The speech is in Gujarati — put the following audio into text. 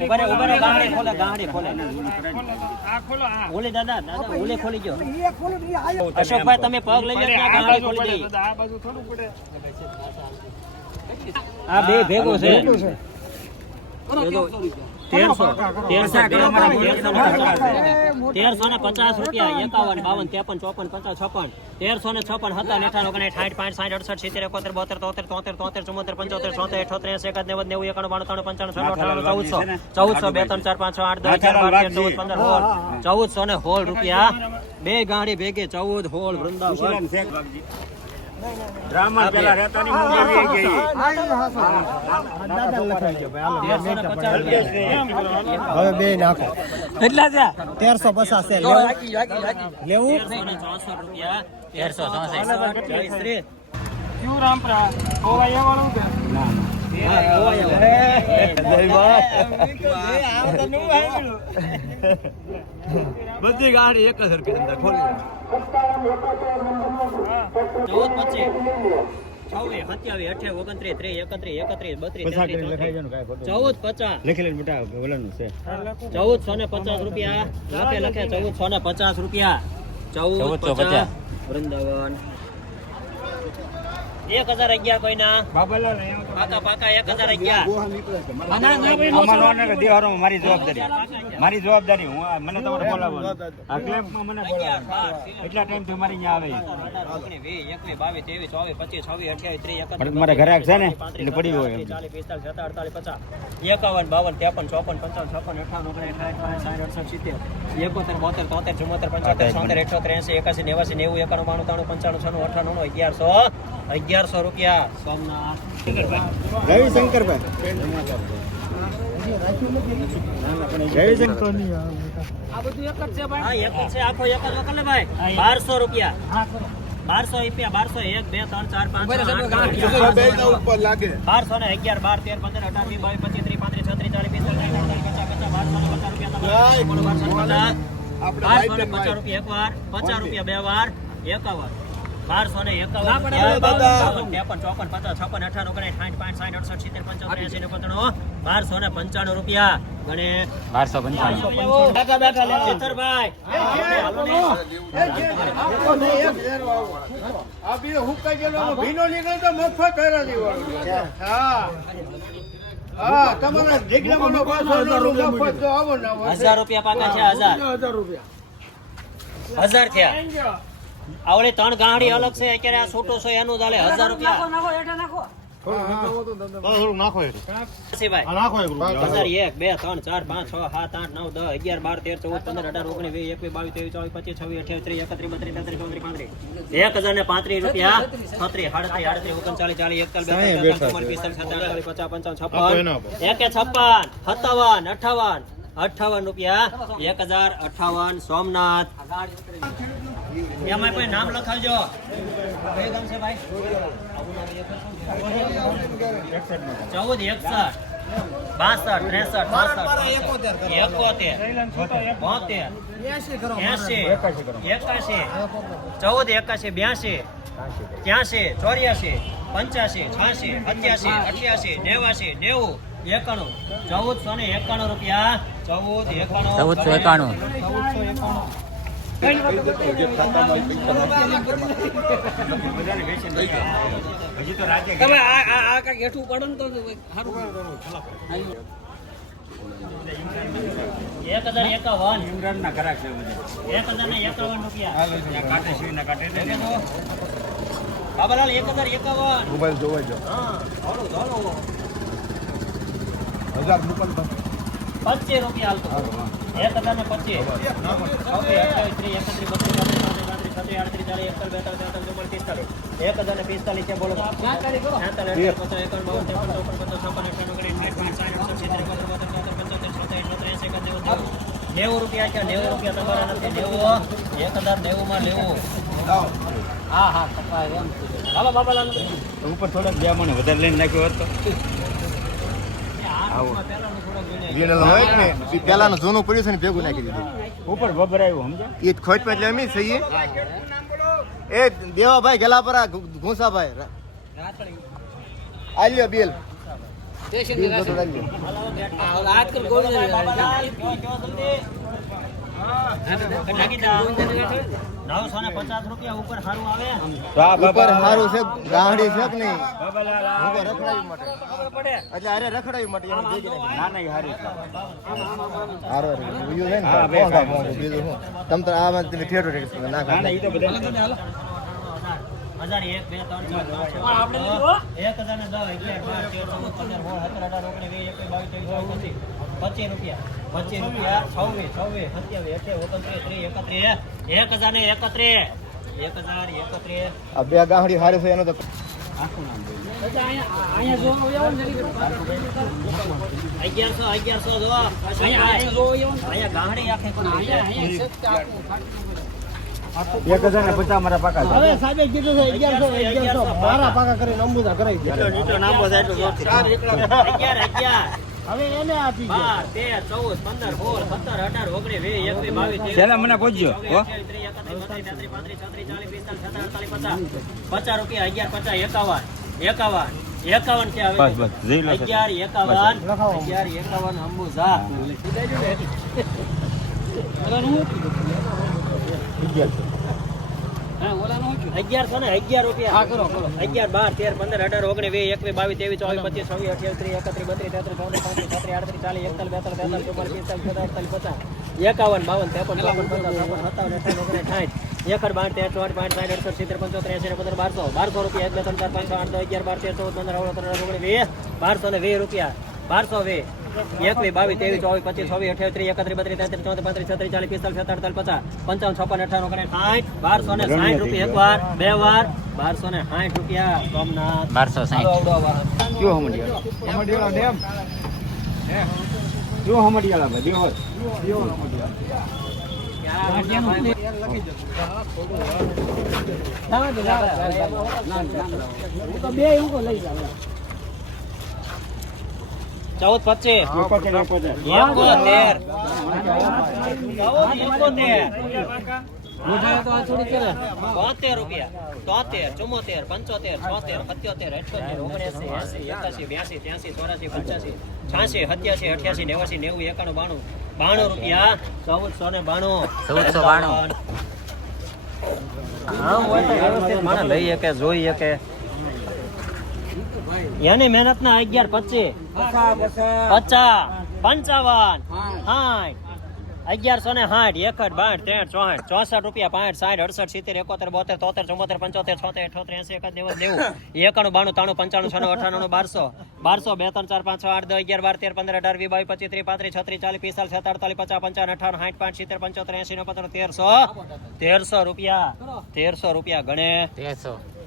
ઊભા રે ઊભા ખોલે ગાંડી ખોલે આ ખોલો. આ ઓલે દાદા દાદા ઓલે ખોલી ગયો અશોકભાઈ તમે પગ લઈ લો ત્યાં ગાંડી ખોલી આ બાજુ થોડું પડે. આ બે ભેગો છે. તેરસો ને પચાસ રૂપિયા એકાવન બાવન ત્રેપન ચોપન પચાસ છપ્પન. તેરસો ને છપ્પન હતા અઠાણું સાઠ પાંચ સાઠ અડસઠ સિત્તેર એકોતેર બોતેર તોતેર તોતેર તોતેર ચુમ્મોતેર પંચોતેર છોતેર અઠોતેર એસી એકાદ નેવું નેવું એકાણું બાણું ત્રણ પંચાણું છન્નું અઠાણું ચૌદસો. ચૌદસો બે ત્રણ ચાર પાંચ છ આઠ દસ બાર ચૌદ પંદર ચૌદસો ને સોળ રૂપિયા. બે ગાડી ભેગી ચૌદ હોળ વૃંદાવન. પેલા રહેતા ની ગઈ. તેરસો ને હવે બે નાખો. કેટલા છે? તેરસો પચાસ છે. લેવું? રૂપિયા તેરસો ચોસઠ રામપરા એ વાળું બધી ગાડી એક જ સરખી અંદર ખોલી ચૌદ પચીસ. ચૌદસો ને પચાસ રૂપિયા. લખે લખે ચૌદસો ને પચાસ રૂપિયા. ચૌદ પચાસ. વૃંદાવન. એક હજાર અગિયાર કોઈના? ના દેવારો મારી જવાબદારી. મારી જવાબદારી. હું મને તમારે બોલાવવાનું. આ ક્લેમ્પમાં મને બોલાવવાનું. એટલા ટાઈમથી મારી અહીંયા આવે. મારા ઘરે છે ને, એટલે પડી હોય ચાલીસ, પિસ્તાલીસ, અડતાલીસ, પચાસ, એકાવન બાવન ત્રેપન ચોપન પંચાવન છપ્પન અઠાવન ઓગણીસ સાઠ અડસઠ સિત્તેર એકોતેર બોતેર તોતેર ચુમ્મોતેર પંચોતેર સોતેર અઠ્યોતેર એસી એકાસી નેવાસી નેવું એકાણું બાણું ત્રાણું પંચાણું છનું અઠાણું અગિયારસો અગિયારસો રૂપિયા સોમનાથ. રવિશંકરભાઈ. એક એક બારસો રૂપિયા. બારસો રૂપિયા બારસો એક બે ત્રણ ચાર પાંચ. બારસો ને અગિયાર બાર તેર પંદર અઢાર વીસ બાવીસ પચીસ ત્રીસ પાંત્રીસ છત્રીસ ચાલીસ પિસ્તાલીસ અડતાલીસ પચાસ પચાસ બારસો ને પચાસ રૂપિયા બારસો ને પચાસ. બારસો ને પચાસ રૂપિયા એક વાર પચાસ રૂપિયા બે વાર એકાવન બારસો ને એકાવન. ત્રેપન ચોપન પચાસ છપ્પન અઠાર ઓગણીસ સાઠ પાંચ સાઠ અડસઠ સિત્તેર પંચોતેર એસી ને પંચાણું બારસો ને પંચાણું રૂપિયા. ગણે બારસો પંચાણું. બેઠા બેઠા ચેતરભાઈ. હાલો ને. આ બીજો હુકાઈ ગયેલો ભીનો નીકળે તો મફત હા. હજાર રૂપિયા પાકા છે હજાર. હજાર રૂપિયા. હજાર થયા. આવડે ત્રણ ગાંડી અલગ છે અત્યારે આ છોટો છે એનું ચાલે હજાર રૂપિયા. નાખો હજાર એક બે ત્રણ ચાર પાંચ છ સાત આઠ નવ દસ અગિયાર બાર તેર ચૌદ પંદર અઢાર ઓગણીસ વીસ એકવીસ બાવીસ ત્રેવીસ ચોવીસ પચીસ છવ્વીસ અઠ્યાવીસ ત્રીસ એકત્રીસ બત્રીસ તેત્રીસ ચોત્રીસ પાંત્રીસ. એક હજાર ને પાંત્રીસ રૂપિયા. છત્રીસ સાડત્રીસ આડત્રીસ ઓગણચાલીસ ચાલીસ એકતાલીસ બેતાલીસ ચુમ્માલીસ પિસ્તાલીસ સત્તાવીસ અડતાલીસ પચાસ પંચાવન છપ્પન એકે છપ્પન સત્તાવન અઠાવન અઠાવન રૂપિયા. એક હજાર અઠાવન સોમનાથ. એમાં કોઈ નામ લખાવજો. ચૌદ, એકસઠ, બાસઠ, ત્રેસઠ, બાસઠ, એકોતેર બોતેર એસી એકાશી ચૌદ એકાશી બ્યાસી ત્યાસી ચોર્યાસી પંચ્યાસી છ્યાસી અઠ્યાસી અઠ્યાસી નેવાસી નેવું, એકાણું. ચૌદસો ને એકાણું રૂપિયા. ચૌદ એકાણું ચૌદસો એકાણું. તમે આ આ આ કાંઈક હેઠું પડે ને તો સારું એક હજાર એકાવન. ઇમરાનના ઘરાક છે એક હજાર ને એકાવન રૂપિયા. ત્યાં કાંટે શિવના કાંટે બાબાલાલ એક હજાર એકાવન. મોબાઈલ જોવાઈ જાઓ. હા ધોળું ધોળું હજાર મોકલ પચીસ રૂપિયા એક હજાર ને પચીસ છવ્વીસ, અઠ્યાવીસ, ત્રીસ, એકત્રીસ, બત્રીસ, ચોત્રીસ, પાંત્રીસ, પાંત્રીસ, છત્રીસ, આડત્રીસ, ચાલીસ, એકતાલીસ, બેતાલીસ, તેતાલીસ, ચુમ્માલીસ, પિસ્તાલીસ. એક હજાર ને પિસ્તાલીસ છે બોલો. નેવું, રૂપિયા છે નેવું રૂપિયા તમારા નથી. નેવું એક હજાર નેવું. માં લેવું. હા હા હાલો બાબાલાલ. ઉપર થોડાક બે મને વધારે લઈને નાખ્યો હતો પેલાનું જૂનું પડ્યું છે ને ભેગું નાખી દીધું. ઉપર ભભરાયું સમજ્યા? એ ખોટ એટલે અમે સહીએ એ દેવાભાઈ ગેલાપરા ઘુસાભાઈ આલ્યો બિલ નવસો ને પચાસ રૂપિયા ઉપર સારું આવે ઉપર સારું છે ગાંડી છે કે નહીં રખડાવી માટે એટલે અરે રખડાવી માટે. ના નહીં હારી છે. હારો રે, ઉયું છે ને હા, બે મોંઘા ખાય. મોંઘું, બીજું શું તમ આમાં તમે ઠેઠો ના ખાતા. હજાર એક બે ત્રણ ચાર પાંચ એક હજાર ને દસ અગિયાર બાર તેર ચૌદ પંદર સોળ સત્તર અઢાર ઓગણીસ વીસ એકવીસ બાવીસ ચોવીસ પચીસ રૂપિયા પચીસ રૂપિયા છવ્વીસ છવ્વીસ સત્યાવીસ અઠ્યાવીસ ઓગણત્રીસ ત્રીસ એકત્રીસ એક હજાર ને એકત્રીસ. એક હજાર એકત્રીસ. આ બે ગાંહડી હારી છે એનો તો અગિયારસો અગિયારસો જો. અહીંયા ગાંહડી આખી એક હજાર ને પચાસ મારા પાકા. હવે સાહેબે કીધું છે અગિયારસો અગિયારસો મારા પાકા કરીને અંબુધા કરાવી દીધા અગિયાર અગિયાર. હવે એને આપી બાર તેર ચૌદ પંદર સોળ સત્તર અઢાર ઓગણીસ વીસ એકવીસ બાવીસ મને પચાસ. રૂપિયા અગિયાર પચાસ એકાવન એકાવન એકાવન બસ બસ અગિયાર એકાવન અગિયાર એકાવન અંબુજા. અગિયારસો ને અગિયાર રૂપિયા. અગિયાર બાર તેર પંદર અઢાર ઓગણીસ વીસ એકવીસ બાવીસ ત્રેવીસ ચોવીસ પચીસ છવ્વીસ અઠ્યાવીસ ત્રીસ એકત્રીસ બત્રીસ તેત્રીસ ચોત્રીસ પાંત્રીસ છત્રીસ આડત્રીસ ચાલીસ એકતાલીસ બેતાલીસ તેતાલીસ ચોપન પિસ્તાલીસ છેતાલીસ અડતાલીસ પચાસ. એકાવન બાવન ત્રેપન ચોપન પચાસ ચોપન સત્તાવન અઠાવન ઓગણીસ સાઠ. એકડ બાર તેર ચોટ પાંચ સાઠ અડસઠ સિત્તેર પંચોતેર એસી પંદર બારસો. બારસો રૂપિયા એક બે ત્રણ ચાર પાંચ છ આઠ અગિયાર બાર તેર ચૌદ પંદર ઓગણીસ વીસ. બારસો ને વીસ રૂપિયા. બારસો વીસ. એકવીસ બાવીસ ત્રેવીસ ચોવીસ પચીસ છવ્વીસ અઠ્યાવીસ ત્રીસ એકત્રીસ બત્રીસ તેત્રીસ ચોત્રીસ પાંત્રીસ છત્રીસ ચાલીસ પિસ્તાલીસ સત્તર અડતાલીસ પચાસ પંચાવન છપ્પન અઠાણું ઓગણીસ સાઠ બારસો ને સાઠ રૂપિયા એક વાર બે વાર બારસો ને સાઠ રૂપિયા સોમનાથ બારસો સાઠ કયો હમડિયાળા હમડિયાળા ભાઈ હે કયો હમડિયાળા લઈ દેહોત ચૌદ પચીસ. એકોતેર ચૌદ એકોતેર. તોતેર રૂપિયા. તોતેર ચુમ્મોતેર પંચોતેર છોતેર સત્યોતેર અઠ્યોતેર ઓગણએસી એસી એકાસી બ્યાસી ત્યાસી ચોરાસી પંચ્યાસી છ્યાસી સત્યાસી અઠ્યાસી નેવાસી નેવું એકાણું બાણું. બાણું રૂપિયા. ચૌદસો ને બાણું. ચૌદસો બાણું. આમ હોય તો વ્યવસ્થિત માણસ લઈ શકે જોઈ શકે. એની મહેનત ના અગિયાર પચીસ. પચાસ. પંચાવન. સાઠ. અગિયારસો ને સાઠ એકઠ બાઠ ત્રેઠ ચોસઠ. ચોસઠ રૂપિયા પાંઠ સાઠ, અડસઠ, સિત્તેર, એકોતેર, બોતેર, તોતેર ચુમ્મોતેર પંચોતેર, છોતેર, અઠોતેર, એસી એકાદ નેવું નેવું. એકાણું, બાણું, ત્રાણું, પંચાણું, છન્નું અઠાણું બારસો. બારસો, બે, ત્રણ, ચાર, પાંચ, છ, આઠ, દસ, અગિયાર, બાર, તેર, પંદર, અઢાર વી બાવીસ, પચીસ, ત્રીસ, પાંત્રીસ, છત્રીસ, ચાલીસ, પિસ્તાલીસ અડતાલીસ, પચાસ, પંચાવન અઠાવન સાઠ, પાંચ, સિત્તેર, પંચોતેર એસી ને પંદર તેરસો. તેરસો રૂપિયા. તેરસો રૂપિયા ગણે. તેરસો.